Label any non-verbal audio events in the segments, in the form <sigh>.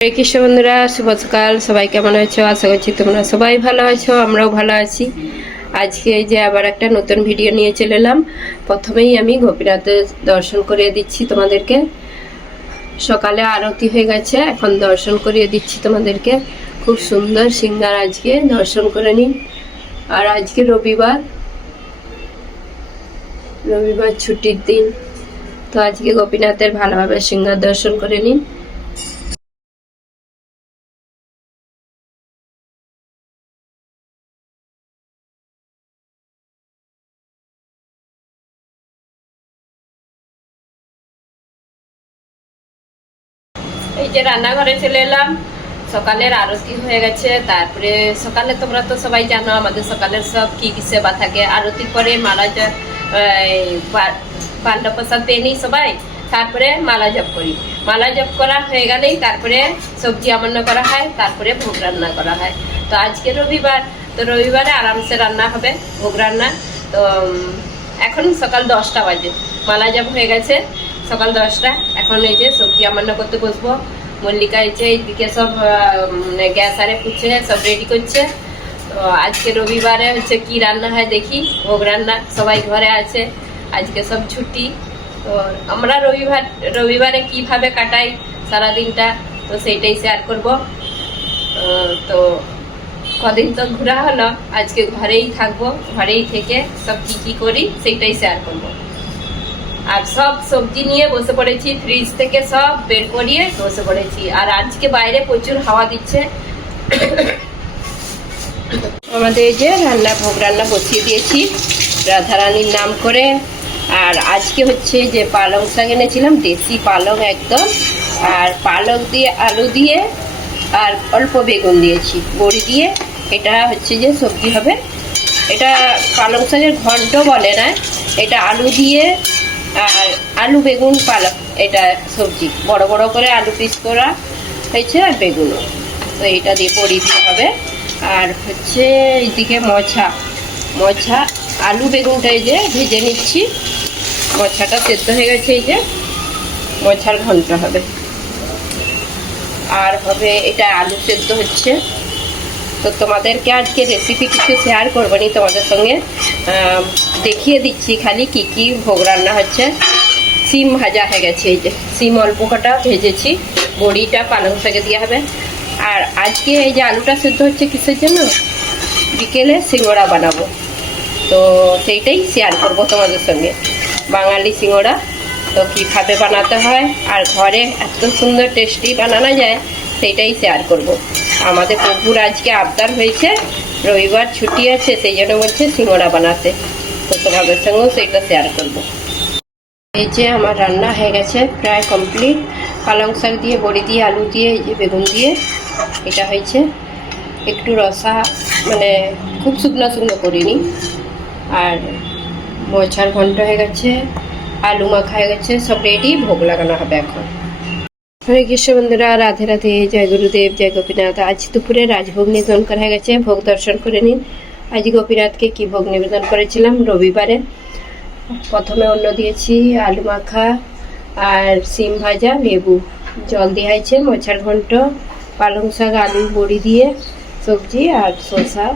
হরে কৃষ্ণ বন্ধুরা, শুভ সকাল। সবাই কেমন আছো? আশা করছি তোমরা সবাই ভালো আছো, আমরাও ভালো আছি। আজকে যে আবার একটা নতুন ভিডিও নিয়ে চলে এলাম। প্রথমেই আমি গোপীনাথের দর্শন করিয়ে দিচ্ছি তোমাদেরকে। সকালে আরতি হয়ে গেছে, এখন দর্শন করিয়ে দিচ্ছি তোমাদেরকে। খুব সুন্দর সিঙ্গার আজকে, দর্শন করে নিন। আর আজকে রবিবার রবিবার ছুটির দিন। তো আজকে গোপীনাথের ভালোভাবে সিঙ্গার দর্শন করে নিন। এই যে রান্নাঘরে চলে এলাম। সকালের আরতি হয়ে গেছে, তারপরে সকালে তোমরা তো সবাই জানো আমাদের সকালের সব কি কি সেবা থাকে। আরতির পরে মালা জপ প্রসাদ পেয়ে নিই সবাই, তারপরে মালা জপ করি। মালা জপ করা হয়ে গেলেই তারপরে সবজি আমান্য করা হয়, তারপরে ভোগ রান্না করা হয়। তো আজকে রবিবার, তো রবিবারে আরামসে রান্না হবে, ভোগ রান্না। তো এখন সকাল দশটা বাজে, মালা জপ হয়ে গেছে। সকাল দশটা এখন এই যে সবজি আমান্য করতে বসবো। মল্লিকা এই যে এইদিকে সব আহ, গ্যাস আরে পুচ্ছে সব রেডি করছে। তো আজকে রবিবারে হচ্ছে কি রান্না হয় দেখি ভোগ রান্না সবাই ঘরে আছে। আজকে সব ছুটি। তো আমরা রবিবার রবিবারে কীভাবে কাটাই সারাদিনটা তো সেইটাই শেয়ার করব। তো কদিন তো ঘোরা হলো আজকে ঘরেই থাকব ঘরেই থেকে সব কি কি করি সেইটাই শেয়ার করব। আর সব সবজি নিয়ে বসে পড়েছি ফ্রিজ থেকে সব বের করিয়ে বসে পড়েছি। আর আজকে বাইরে প্রচুর হাওয়া দিচ্ছে। আমাদের এই যে রান্না, ভোগ রান্না বসিয়ে দিয়েছি, রাধারানীর নাম করে। আর আজকে হচ্ছে যে পালং শাক এনেছিলাম, দেশি পালং একদম। আর পালক দিয়ে আলু দিয়ে আর অল্প বেগুন দিয়েছি। বড়ি দিয়ে এটা হচ্ছে যে সবজি হবে। এটা পালং শাকের ঘন্ট বলে না, এটা আলু দিয়ে আর আলু বেগুন পালক এটা সবজি। বড় বড় করে আলু পিস করা হয়েছে আর বেগুনও। তো এটা দিয়ে বড়ি দিতে হবে। আর হচ্ছে এইদিকে মছা মছা আলু বেগুনটা এই যে ভেজে নিচ্ছি। মছাটা সেদ্ধ হয়ে গেছে এই যে। মছার ঘন্ট হবে। আর হবে এটা আলু সেদ্ধ হচ্ছে। তো তোমাদেরকে আজকে রেসিপি কিছু শেয়ার করব নি তোমাদের সঙ্গে দেখিয়ে দিচ্ছি খালি কি কি ভোগ রান্না হচ্ছে। সিম ভাজা হয়ে গেছে, এই যে, সিম অল্প কটা ভেজেছি, বড়িটা পালং শাকে দেওয়া হবে। আর আজকে এই যে আলুটা সেদ্ধ হচ্ছে কিসের জন্য? বিকেলে সিঙ্গড়া বানাবো। তো সেইটাই শেয়ার করব তোমাদের সঙ্গে। বাঙালি সিঙ্গড়া, তো কীভাবে বানাতে হয়, আর ঘরে এত সুন্দর টেস্টি বানানো যায় সেইটাই শেয়ার করব। আমাদের প্রভুর আজকে আবদার হয়েছে, রবিবার ছুটি আছে, সেই জন্য বলছে সিঙ্গড়া বানাতে। তো তোমাদের সঙ্গেও সেইটা শেয়ার করব। এই যে আমার রান্না হয়ে গেছে, প্রায় কমপ্লিট পালং শাক দিয়ে, বড়ি দিয়ে, আলু দিয়ে, এই যে বেগুন দিয়ে, এটা হয়েছে। একটু রসা মানে খুব শুকনো শুকনো করিনি। আর মোছার ঘন্ট হয়ে গেছে, আলু মাখা হয়ে গেছে, সব রেডি ভোগ লাগানো হবে এখন। হরে কৃষ্ণ বন্ধুরা, রাধে রাধে, জয় গুরুদেব, জয় গোপীনাথ। আজ দুপুরে রাজভোগ নিবেদন করা হয়ে গেছে। ভোগ দর্শন করে নিন। আজ গোপীনাথকে কি ভোগ নিবেদন করেছিলাম? রবিবারে। প্রথমে অন্ন দিয়েছি, আলু মাখা আর সিম ভাজা, লেবু। জল দেওয়া হয়েছে মোছার ঘন্ট পালং শাক, আলু, বড়ি দিয়ে সবজি আর শসা,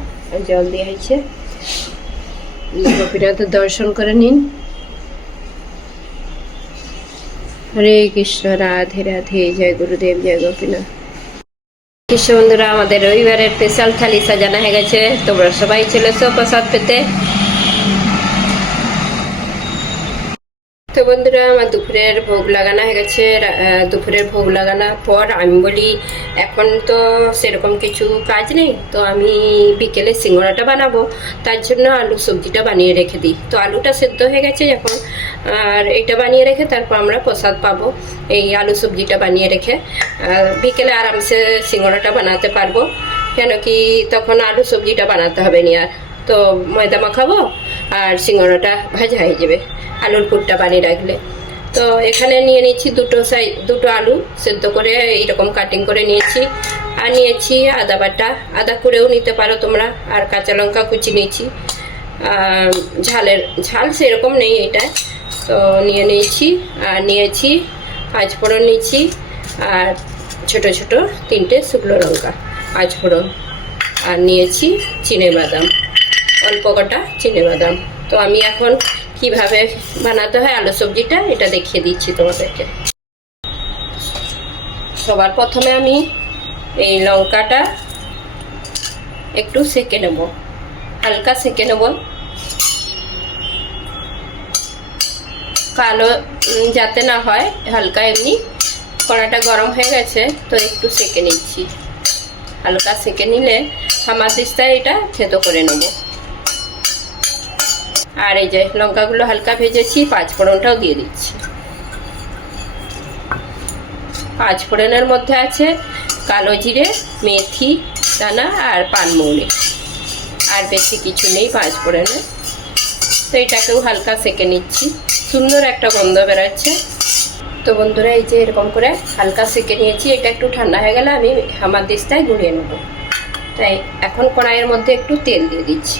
জল দেওয়া হয়েছে। গোপীনাথের দর্শন করে নিন। হরে কৃষ্ণ, রাধে রাধে, জয় গুরুদেব, জয় গোপীনাথ। কৃষ্ণ বন্ধুরা, আমাদের রবিবারের স্পেশাল থালি সাজানো হয়ে গেছে। তোমরা সবাই চলে প্রসাদ পেতে। তো বন্ধুরা, আমার দুপুরের ভোগ লাগানো হয়ে গেছে। দুপুরের ভোগ লাগানোর পর আমি বলি, এখন তো সেরকম কিছু কাজ নেই, তো আমি বিকেলে সিঙ্গড়াটা বানাবো। তার জন্য আলু সবজিটা বানিয়ে রেখে দিই। তো আলুটা সেদ্ধ হয়ে গেছে এখন। আর এটা বানিয়ে রেখে তারপর আমরা প্রসাদ পাবো, এই আলু সবজিটা বানিয়ে রেখে। বিকেলে আরামসে সিঙ্গড়াটা বানাতে পারব। কেন কি তখন আলু সবজিটা বানাতে হবে নি আর। তো ময়দা মাখাবো আর সিঙ্গড়াটা ভাজা হয়ে যাবে। আলুর পুরটা বানিয়ে রাখলে। তো এখানে নিয়ে নিচ্ছি দুটো সাই, দুটো আলু সেদ্ধ করে এইরকম কাটিং করে নিয়েছি। আর নিয়েছি আদা বাটা। আদা করেও নিতে পারো তোমরা। আর কাঁচা লঙ্কা কুচি নিয়েছি। ঝালের, ঝাল সেরকম নেই এটা। তো নিয়ে নিয়েছি। আর নিয়েছি পাঁচ ফোড়ন নিয়েছি। আর ছোট ছোট তিনটে শুকনো লঙ্কা, পাঁচ ফোড়ন। আর নিয়েছি চিনে বাদাম। অল্প কটা চিনে বাদাম। তো আমি এখন কীভাবে বানাতে হয় আলু সবজিটা, এটা দেখিয়ে দিচ্ছি তোমাদেরকে। সবার প্রথমে আমি এই লঙ্কাটা একটু সেকে নেব। হালকা সেকে নেব। কালো যাতে না হয়, হালকা এমনি। কড়াটা গরম হয়ে গেছে, তো একটু সেকে নিচ্ছি। হালকা সেকে নিলে আমার দিস্তায় এটা থেতো করে নেব। আর এই যে লঙ্কাগুলো হালকা ভেজেছি পাঁচ ফোড়নটাও দিয়ে দিচ্ছি। পাঁচ ফোড়নের মধ্যে আছে কালো জিরে, মেথি, দানা আর পানমৌরি। আর বেশি কিছু নেই পাঁচ ফোড়নে তো এটাকেও হালকা সেকে নিচ্ছি। সুন্দর একটা গন্ধ বেরোচ্ছে। তো বন্ধুরা, এই যে এরকম করে হালকা সেকে নিয়েছি। এটা একটু ঠান্ডা হয়ে গেলে আমি আমার দিস্তায় গুঁড়িয়ে নেব। তাই এখন কড়াইয়ের মধ্যে একটু তেল দিয়ে দিচ্ছি।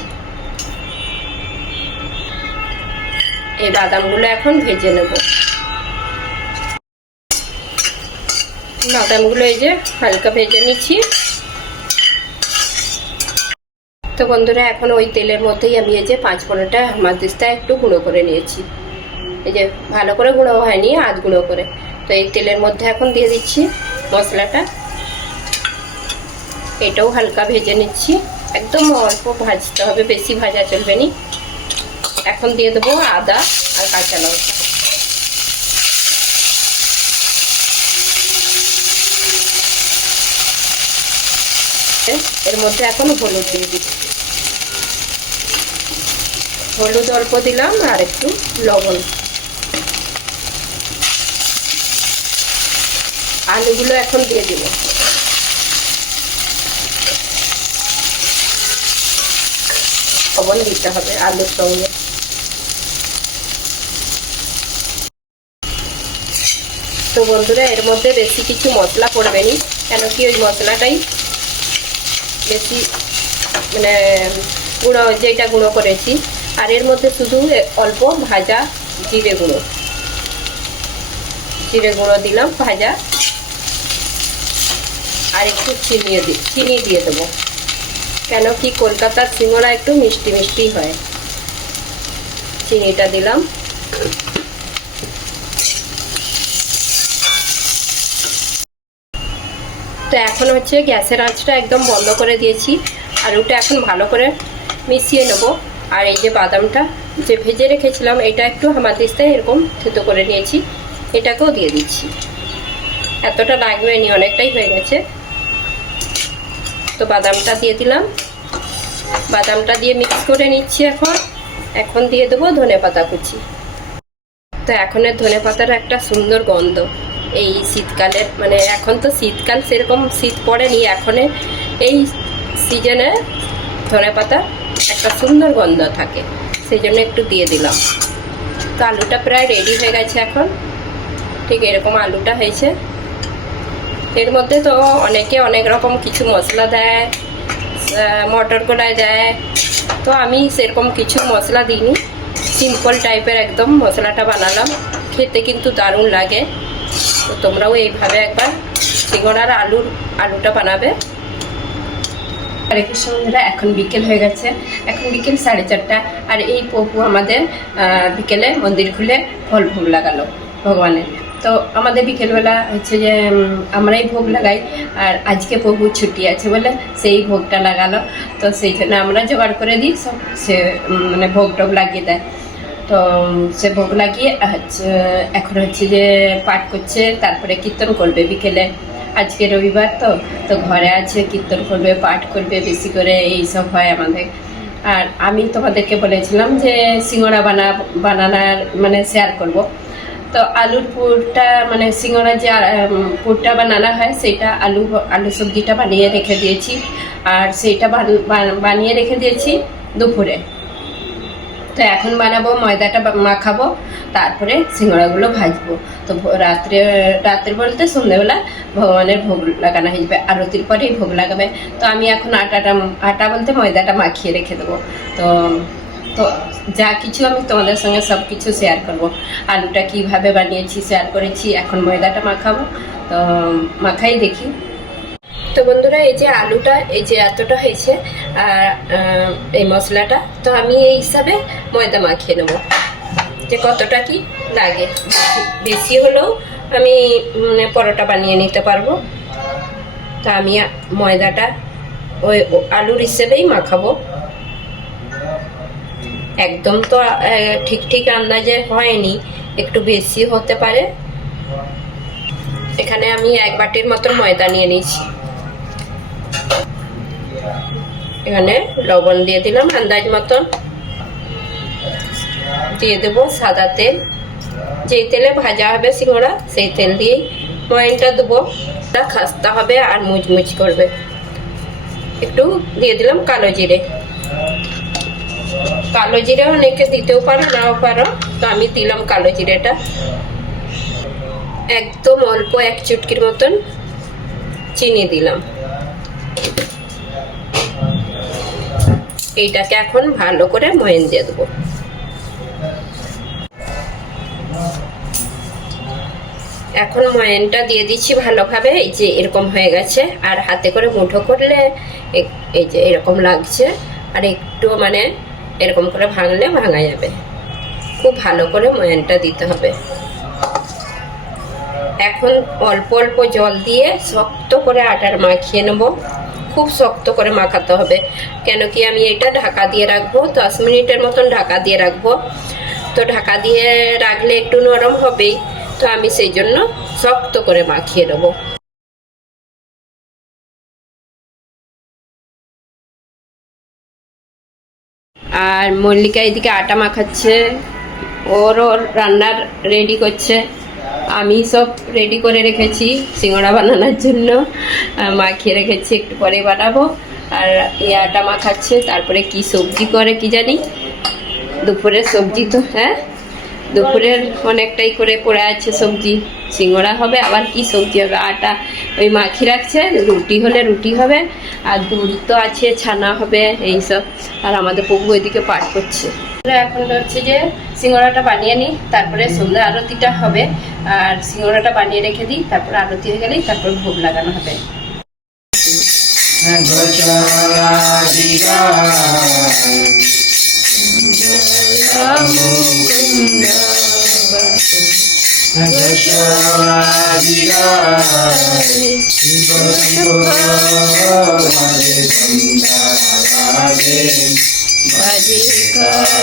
এই বাদামগুলো এখন ভেজে নেব। বাদামগুলো এই যে হালকা ভেজে নিচ্ছি। তো বন্ধুরা, এখন ওই তেলের মধ্যেই আমি এই যে পাঁচ ফোড়নটা আমার দিস্তায় একটু গুঁড়ো করে নিয়েছি। এই যে ভালো করে গুঁড়ো হয়নি, আধ গুঁড়ো করে। তো এই তেলের মধ্যে এখন দিয়ে দিচ্ছি মশলাটা। এটাও হালকা ভেজে নিচ্ছি। একদম অল্প ভাজতে হবে, বেশি ভাজা চলবে নি। এখন দিয়ে দেবো আদা আর কাঁচা লঙ্কা। এর মধ্যে এখন হলুদ দিয়ে দিচ্ছি হলুদ অল্প দিলাম আর একটু লবণ। আলুগুলো এখন দিয়ে দিব। লবণ দিতে হবে আলুর সঙ্গে। তো বন্ধুরা, এর মধ্যে বেশি কিছু মশলা পড়বে নি কেন কি ওই মশলাটাই বেশি মানে গুঁড়ো যেটা গুঁড়ো করেছি। আর এর মধ্যে শুধু অল্প ভাজা জিরে গুঁড়ো। জিরে গুঁড়ো দিলাম, ভাজা। আর একটু চিনি দি, চিনি দিয়ে দেবো। কেন কি কলকাতার সিঙ্গড়া একটু মিষ্টি মিষ্টি হয়। চিনিটা দিলাম। এখন হচ্ছে গ্যাসের আঁচটা একদম বন্ধ করে দিয়েছি আলুটা এখন ভালো করে মিশিয়ে নেব। আর এই যে বাদামটা যে ভেজে রেখেছিলাম, এটা একটু আমার দিস্তায় এরকম থেতো করে নিয়েছি। এটাকেও দিয়ে দিচ্ছি। এতটা লাগবে নি, অনেকটাই হয়ে গেছে। তো বাদামটা দিয়ে দিলাম। বাদামটা দিয়ে মিক্স করে নিচ্ছি এখন। এখন দিয়ে দেবো ধনে পাতা কুচি। তো এখনের ধনে পাতার একটা সুন্দর গন্ধ। এই শীতকালের মানে এখন তো শীতকাল, সেরকম শীত পড়েনি, এখনে এই সিজনে ধনে পাতা একটা সুন্দর গন্ধ থাকে সেই জন্য একটু দিয়ে দিলাম। তো আলুটা প্রায় রেডি হয়ে গেছে এখন, ঠিক এরকম আলুটা হয়েছে। এর মধ্যে তো অনেকে অনেক রকম কিছু মশলা দেয় মটর কলাই দেয়, তো আমি সেরকম কিছু মশলা দিইনি। সিম্পল টাইপের একদম মশলাটা বানালাম, খেতে কিন্তু দারুণ লাগে। তো তোমরাও এইভাবে একবার সিঙ্গড়ার আলুর আলুটা বানাবে। হরে এখন বিকেল হয়ে গেছে। এখন বিকেল সাড়ে চারটা। আর এই পপু আমাদের বিকেলে মন্দির খুলে ফল ভোগ লাগালো, ভগবানের। তো আমাদের বিকেলবেলা হচ্ছে যে আমরাই ভোগ লাগাই। আর আজকে প্রভু ছুটি আছে বলে সেই ভোগটা লাগালো। তো সেই জন্য আমরা জোগাড় করে দিই, সব সে মানে ভোগ টোগ লাগিয়ে দেয়। তো সে ভোগ লাগিয়ে হচ্ছে, এখন হচ্ছে যে পাঠ করছে, তারপরে কীর্তন করবে বিকেলে। আজকে রবিবার তো তো ঘরে আছে, কীর্তন করবে, পাঠ করবে, বেশি করে এই সব হয় আমাদের। আর আমি তোমাদেরকে বলেছিলাম যে সিঙ্গড়া বানা, বানানোর মানে শেয়ার করব। তো আলুর পুরটা মানে সিঙ্গড়া যে পুরটা বানানো হয়, সেটা আলু আলু সবজিটা বানিয়ে রেখে দিয়েছি। আর বান- বানিয়ে রেখে দিয়েছি দুপুরে। তো এখন বানাবো, ময়দাটা মাখাবো, তারপরে সিঙ্গড়াগুলো ভাজবো। তো রাত্রে রাত্রে বলতে সন্ধ্যেবেলা ভগবানের ভোগ লাগানো হয়ে যাবে আরতির পরেই ভোগ লাগাবে। তো আমি এখন আটাটা, আটা বলতে ময়দাটা মাখিয়ে রেখে দেবো। তো তো যা কিছু আমি তোমাদের সঙ্গে সব কিছু শেয়ার করব। আলুটা কীভাবে বানিয়েছি শেয়ার করেছি, এখন ময়দাটা মাখাবো। তো, মাখাই দেখি। তো বন্ধুরা, এই যে আলুটা, এই যে এতটা হয়েছে, আর এই মশলাটা, তো আমি এই হিসাবে ময়দা মাখিয়ে নেব। যে কতটা কি লাগে। বেশি- হলেও আমি পরোটা বানিয়ে নিতে পারব। তা আমি ময়দাটা ওই আলুর হিসেবেই মাখাবো। একদম তো ঠিক ঠিক আন্দাজে হয়নি, একটু বেশি হতে পারে। এখানে আমি এক বাটির মতো ময়দা নিয়ে নিয়েছি। এখানে লবণ দিয়ে দিলাম, আন্দাজ মতন। দিয়ে দেবো সাদা তেল। যেই তেলে ভাজা হবে সিঙ্গড়া সেই তেল দিয়েই ময়নটা দেবো। তা খাস্তা হবে আর মুচমুচ করবে। একটু দিয়ে দিলাম কালো জিরে। কালো জিরে অনেকে দিতেও পারো, নাও পারো, তো আমি দিলাম কালো জিরেটা। একদম অল্প এক চুটকির মতন চিনি দিলাম। এইটাকে এখন ভালো করে ময়ন দিয়ে দেবো। এখন ময়নটা দিয়ে দিচ্ছি ভালোভাবে, এই যে এরকম হয়ে গেছে। আর হাতে করে মুঠো করলে এই যে এরকম লাগছে। আর একটু মানে এরকম করে ভাঙলে ভাঙা যাবে। খুব ভালো করে ময়নটা দিতে হবে। এখন অল্প অল্প জল দিয়ে শক্ত করে আটার মাখিয়ে নেব। খুব শক্ত করে মাখাতে হবে। কেন কি আমি এটা ঢাকা দিয়ে রাখব, দশ মিনিটের মতন ঢাকা দিয়ে রাখব। তো ঢাকা দিয়ে রাখলে একটু নরম হবেই, তো আমি সেই জন্য শক্ত করে মাখিয়ে নেব। আর মল্লিকা এদিকে আটা মাখাচ্ছে ওরও রান্নার রেডি করছে। আমি সব রেডি করে রেখেছি সিঙ্গড়া বানানোর জন্য। মাখিয়ে রেখেছি, একটু পরে বানাবো। আর ইয়াটা মাখাচ্ছে, তারপরে কি সবজি করে কি জানি? দুপুরের সবজি তো হ্যাঁ? দুপুরের অনেকটাই করে পড়ে আছে সবজি। সিঙ্গড়া হবে, আবার কি সবজি হবে? আটা ওই মাখি রাখছে, রুটি হলে রুটি হবে, আর দুধ তো আছে, ছানা হবে এইসব আর আমাদের প্রভু ওইদিকে পাঠ করছে। এখন হচ্ছে যে সিঙ্গড়াটা বানিয়ে নিই, তারপরে সন্ধ্যা আরতিটা হবে। আর সিঙ্গড়াটা বানিয়ে রেখে দিই, তারপরে আরতি হয়ে গেলেই তারপর ভোগ লাগানো হবে। বাজে মধুরানি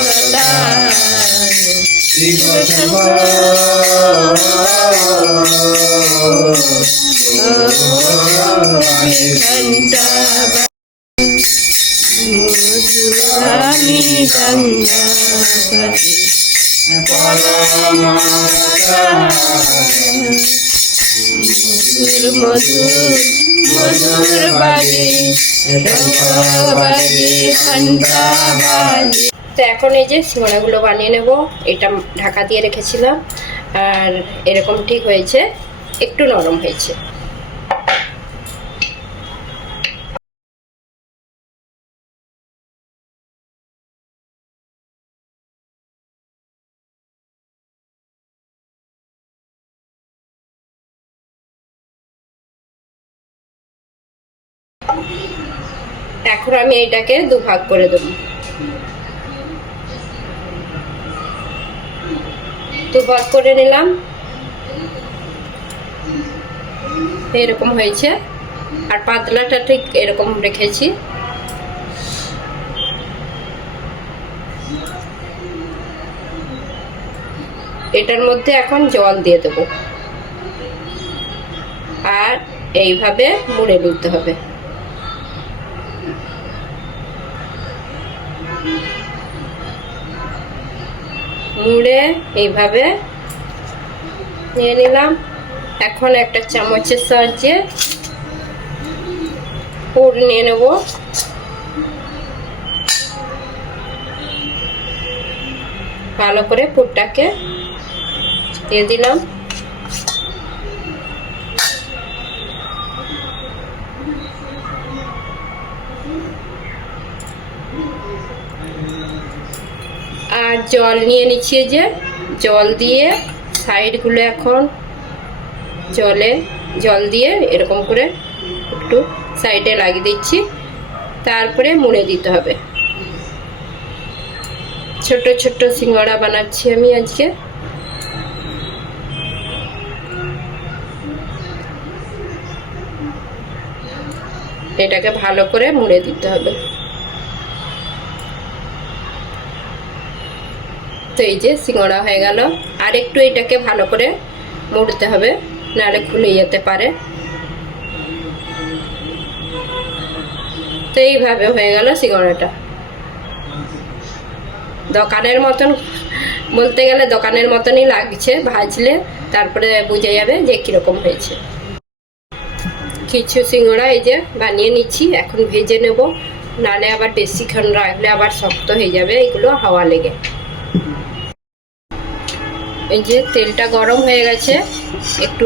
গঙ্গাপতি মধুর তো এখন এই যে সিঙ্গড়াগুলো বানিয়ে নেব, এটা ঢাকা দিয়ে রেখেছিলাম, আর এরকম ঠিক হয়েছে, একটু নরম হয়েছে। এখন আমি এটাকে দুভাগ করে দেবো। দুভাগ করে নিলাম। এরকম হয়েছে। আর পাতলাটা ঠিক এরকম রেখেছি। এটার মধ্যে এখন জল দিয়ে দেবো। আর এইভাবে মুড়ে নিতে হবে। মুড়ে এইভাবে নিয়ে নিলাম। এখন একটা চামচের সাহায্যে পুর নিয়ে নেব। ভালো করে পুরটাকে দিয়ে দিলাম। জল নিয়ে নিচ্ছি যে। জল দিয়ে সাইডগুলো এখন জলে জল দিয়ে এরকম করে একটু সাইডে লাগিয়ে দিচ্ছি। তারপরে মুড়ে দিতে হবে। ছোট ছোট সিঙ্গড়া বানাচ্ছি আমি আজকে। এটাকে ভালো করে মুড়ে দিতে হবে। তো এই যে সিঙ্গড়া হয়ে গেল। আর একটু এটাকে ভালো করে মুড়তে হবে, নাহলে খুলে যেতে পারে। তো এইভাবে হয়ে গেল সিঙ্গড়াটা। দোকানের মতন, বলতে গেলে দোকানের মতনই লাগছে, ভাজলে তারপরে বুঝে যাবে যে কীরকম হয়েছে। কিছু সিঙ্গড়া এই যে বানিয়ে নিচ্ছি, এখন ভেজে নেব। নালে আবার বেশিক্ষণ রাখলে আবার শক্ত হয়ে যাবে, এগুলো হাওয়া লেগে। এই যে তেলটা গরম হয়ে গেছে, একটু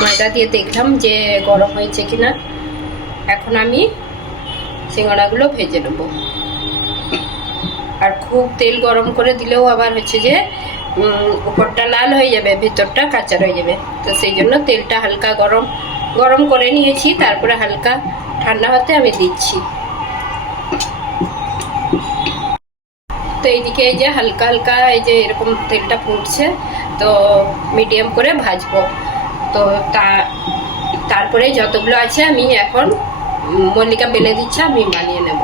ময়দা দিয়ে দেখলাম যে গরম হয়েছে কিনা। এখন আমি সিঙ্গড়াগুলো ভেজে নেব। আর খুব তেল গরম করে দিলেও আবার হচ্ছে যে উপরটা লাল হয়ে যাবে, ভেতরটা কাঁচা হয়ে যাবে। তো সেই জন্য তেলটা হালকা গরম গরম করে নিয়েছি, তারপরে হালকা ঠান্ডা হতে আমি দিচ্ছি। তো এইদিকে এই যে হালকা হালকা এই যে এরকম তেলটা ফুটছে তো মিডিয়াম করে ভাজবো। তো তা, তারপরে যতগুলো আছে আমি এখন মল্লিকা বেলে দিচ্ছে, আমি বানিয়ে নেব।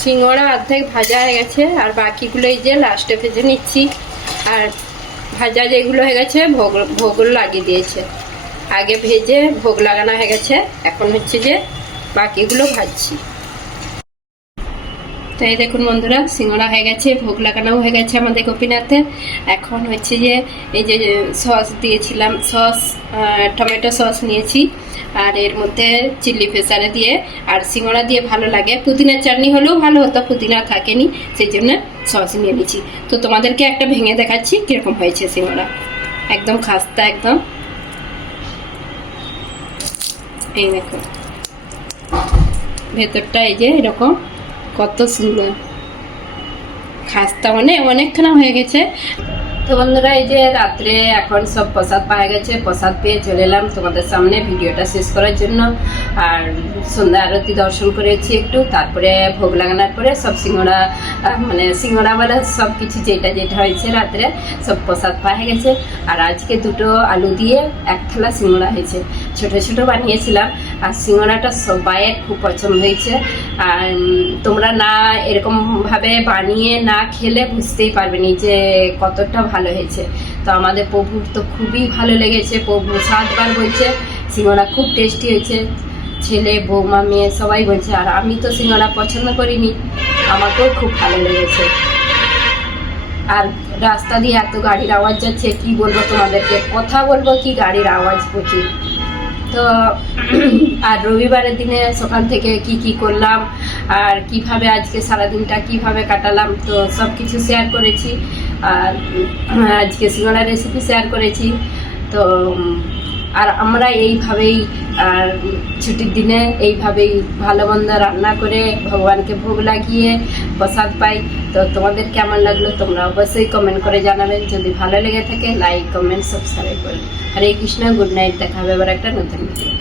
সিঙ্গড়া অর্ধেক ভাজা হয়ে গেছে, আর বাকিগুলো এই যে লাস্টে ভেজে নিচ্ছি। আর ভাজা যেগুলো হয়ে গেছে, ভোগ, ভোগগুলো লাগিয়ে দিয়েছে। আগে ভেজে ভোগ লাগানো হয়ে গেছে, এখন হচ্ছে যে বাকিগুলো ভাজছি। তো এই দেখুন বন্ধুরা, সিঙ্গড়া হয়ে গেছে, ভোগ লাগানো হয়ে গেছে আমাদের গোপীনাথে। এখন হচ্ছে যে এই যে সস দিয়েছিলাম, সস টমেটো সস নিয়েছি, আর এর মধ্যে চিলি ফেসারে দিয়ে, আর সিঙ্গড়া দিয়ে ভালো লাগে। পুদিনার চাটনি হলেও ভালো হতো, পুদিনা থাকেনি, সেই জন্য সস নিয়ে নিচ্ছি তো তোমাদেরকে একটা ভেঙে দেখাচ্ছি কীরকম হয়েছে সিঙ্গড়া। একদম খাস্তা, একদম। এই দেখো। ভেতরটা এই যে এরকম। কত সুন্দর। খাস্তা মানে অনেকখানা হয়ে গেছে। তো বন্ধুরা, এই যে রাত্রে এখন সব প্রসাদ পাওয়া গেছে, প্রসাদ পেয়ে চলে এলাম তোমাদের সামনে ভিডিওটা শেষ করার জন্য। আর সন্ধ্যা আরতি দর্শন করেছি একটু, তারপরে ভোগ লাগানোর পরে সব সিঙ্গড়া মানে সিঙ্গড়া বলে সব কিছু যেটা যেটা হয়েছে রাত্রে সব প্রসাদ পাওয়া গেছে। আর আজকে দুটো আলু দিয়ে এক থালা সিঙ্গড়া হয়েছে। ছোট ছোট বানিয়েছিলাম, আর সিঙ্গড়াটা সবাইয়ের খুব পছন্দ হয়েছে। আর তোমরা না এরকম ভাবে বানিয়ে না খেলে বুঝতেই পারবে নি যে কতটা ভালো হয়েছে। তো আমাদের প্রভুর তো খুবই ভালো লেগেছে, প্রভু সাতবার বলছে সিঙ্গড়া খুব টেস্টি হয়েছে। ছেলে, বৌমা, মেয়ে সবাই বলছে, আর আমি তো সিঙ্গড়া পছন্দ করিনি, আমাকেও খুব ভালো লেগেছে। আর রাস্তা দিয়ে এত গাড়ির আওয়াজ যাচ্ছে, কি বলব তোমাদেরকে? কথা বলব কি গাড়ির আওয়াজ প্রচুর তো, <clears throat> আর রবিবারের দিনে সকাল থেকে কি কি করলাম, আর কীভাবে আজকে সারাদিনটা কীভাবে কাটালাম, তো সব কিছু শেয়ার করেছি। আর আজকে সিঙ্গড়া রেসিপি শেয়ার করেছি। তো আর আমরা এইভাবেই, আর, ছুটির দিনে এইভাবেই ভালো মন্দ রান্না করে ভগবানকে ভোগ লাগিয়ে প্রসাদ পাই। তো তোমাদের কেমন লাগল তোমরা অবশ্যই কমেন্ট করে জানাবেন যদি ভালো লেগে থাকে লাইক কমেন্ট সাবস্ক্রাইব করুন হরে কৃষ্ণ গুড নাইট দেখা হবে আবার একটা নতুন ভিডিও